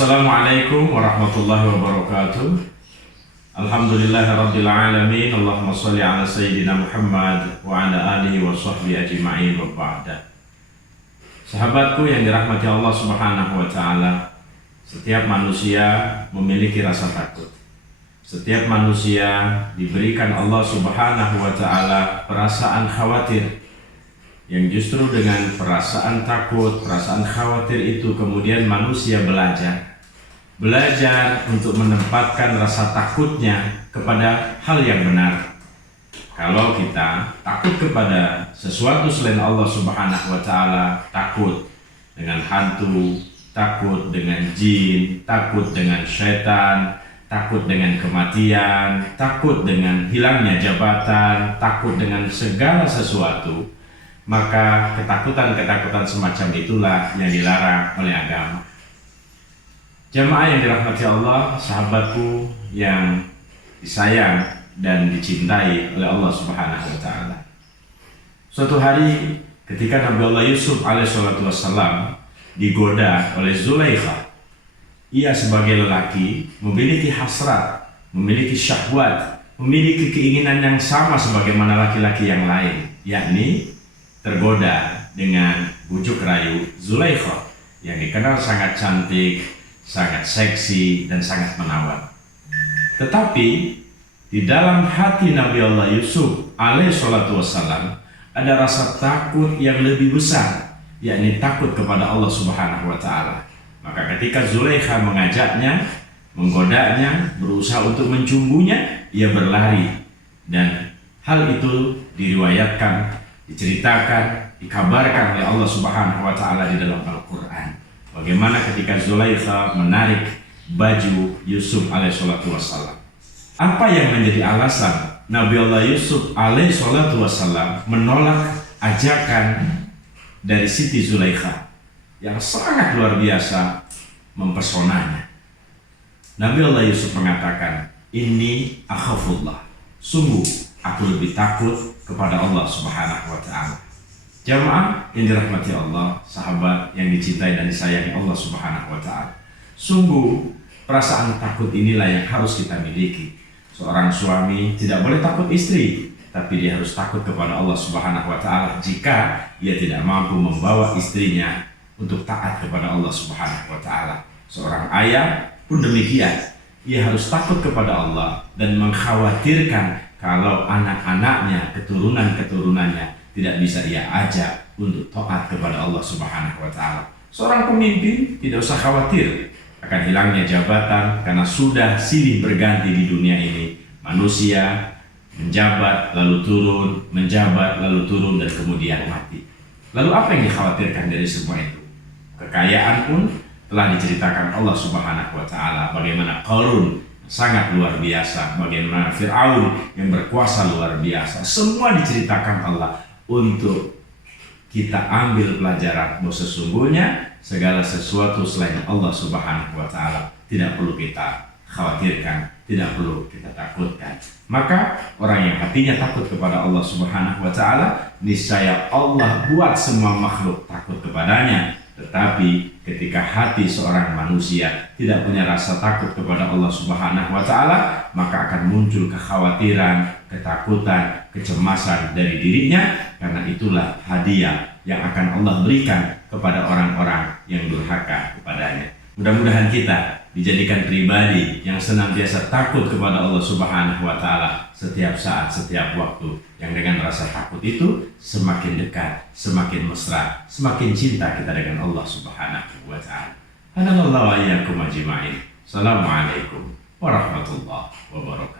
Assalamualaikum warahmatullahi wabarakatuh. Alhamdulillahirabbil alamin. Allahumma shalli ala sayyidina Muhammad wa ala alihi wa sahbihi ajma'in wa ba'da. Sahabatku yang dirahmati Allah Subhanahu wa taala, setiap manusia memiliki rasa takut. Setiap manusia diberikan Allah Subhanahu wa taala perasaan khawatir, yang justru dengan perasaan takut, perasaan khawatir itu kemudian manusia belajar untuk menempatkan rasa takutnya kepada hal yang benar. Kalau kita takut kepada sesuatu selain Allah Subhanahu wa taala, takut dengan hantu, takut dengan jin, takut dengan syaitan, takut dengan kematian, takut dengan hilangnya jabatan, takut dengan segala sesuatu, maka ketakutan-ketakutan semacam itulah yang dilarang oleh agama. Jamaah yang dirahmati Allah, sahabatku yang disayang dan dicintai oleh Allah Subhanahu wa taala. Suatu hari ketika Nabi Allah Yusuf alaihissalatu wassalam digoda oleh Zulaikha, ia sebagai lelaki memiliki hasrat, memiliki syahwat, memiliki keinginan yang sama sebagaimana laki-laki yang lain, yakni tergoda dengan bujuk rayu Zulaikha yang dikenal sangat cantik, sangat seksi, dan sangat menawan. Tetapi di dalam hati Nabi Allah Yusuf alaihissalatu wassalam ada rasa takut yang lebih besar, yakni takut kepada Allah Subhanahu wa taala. Maka ketika Zulaikha mengajaknya, menggodanya, berusaha untuk mencumbunya, ia berlari. Dan hal itu diriwayatkan, diceritakan, dikabarkan oleh Allah Subhanahu wa taala di dalam Al-Qur'an. Bagaimana ketika Zulaikha menarik baju Yusuf alaihissalatu wassalam. Apa yang menjadi alasan Nabi Allah Yusuf alaihissalatu wassalam menolak ajakan dari Siti Zulaikha yang sangat luar biasa mempesonanya? Nabi Allah Yusuf mengatakan, "Inni akhafullah." Sungguh aku lebih takut kepada Allah Subhanahu wa taala. Jamaah yang dirahmati Allah, sahabat yang dicintai dan disayangi Allah Subhanahu wa taala. Sungguh perasaan takut inilah yang harus kita miliki. Seorang suami tidak boleh takut istri, tapi dia harus takut kepada Allah Subhanahu wa taala jika ia tidak mampu membawa istrinya untuk taat kepada Allah Subhanahu wa taala. Seorang ayah pun demikian. Ia harus takut kepada Allah dan mengkhawatirkan kalau anak-anaknya, keturunan-keturunannya tidak bisa ia ajak untuk taat kepada Allah Subhanahu wa taala. Seorang pemimpin tidak usah khawatir akan hilangnya jabatan karena sudah silih berganti di dunia ini. Manusia menjabat lalu turun, menjabat lalu turun, dan kemudian mati. Lalu apa yang dikhawatirkan dari semua itu? Kekayaan pun telah diceritakan Allah Subhanahu wa taala, bagaimana Qarun sangat luar biasa, bagaimana Fir'aun yang berkuasa luar biasa. Semua diceritakan Allah untuk kita ambil pelajaran bahwa sesungguhnya segala sesuatu selain Allah Subhanahu wa taala tidak perlu kita khawatirkan, tidak perlu kita takutkan. Maka orang yang hatinya takut kepada Allah Subhanahu wa taala, niscaya Allah buat semua makhluk takut kepadanya. Tetapi ketika hati seorang manusia tidak punya rasa takut kepada Allah Subhanahu wa taala, maka akan muncul kekhawatiran, ketakutan, kecemasan dari dirinya, karena itulah hadiah yang akan Allah berikan kepada orang-orang yang durhaka kepadanya. Mudah-mudahan kita dijadikan pribadi yang senantiasa takut kepada Allah Subhanahu wa taala setiap saat, setiap waktu, yang dengan rasa takut itu semakin dekat, semakin mesra, semakin cinta kita dengan Allah Subhanahu wa taala. Anallahu wa iyyakum ajma'in. Assalamualaikum warahmatullahi wabarakatuh.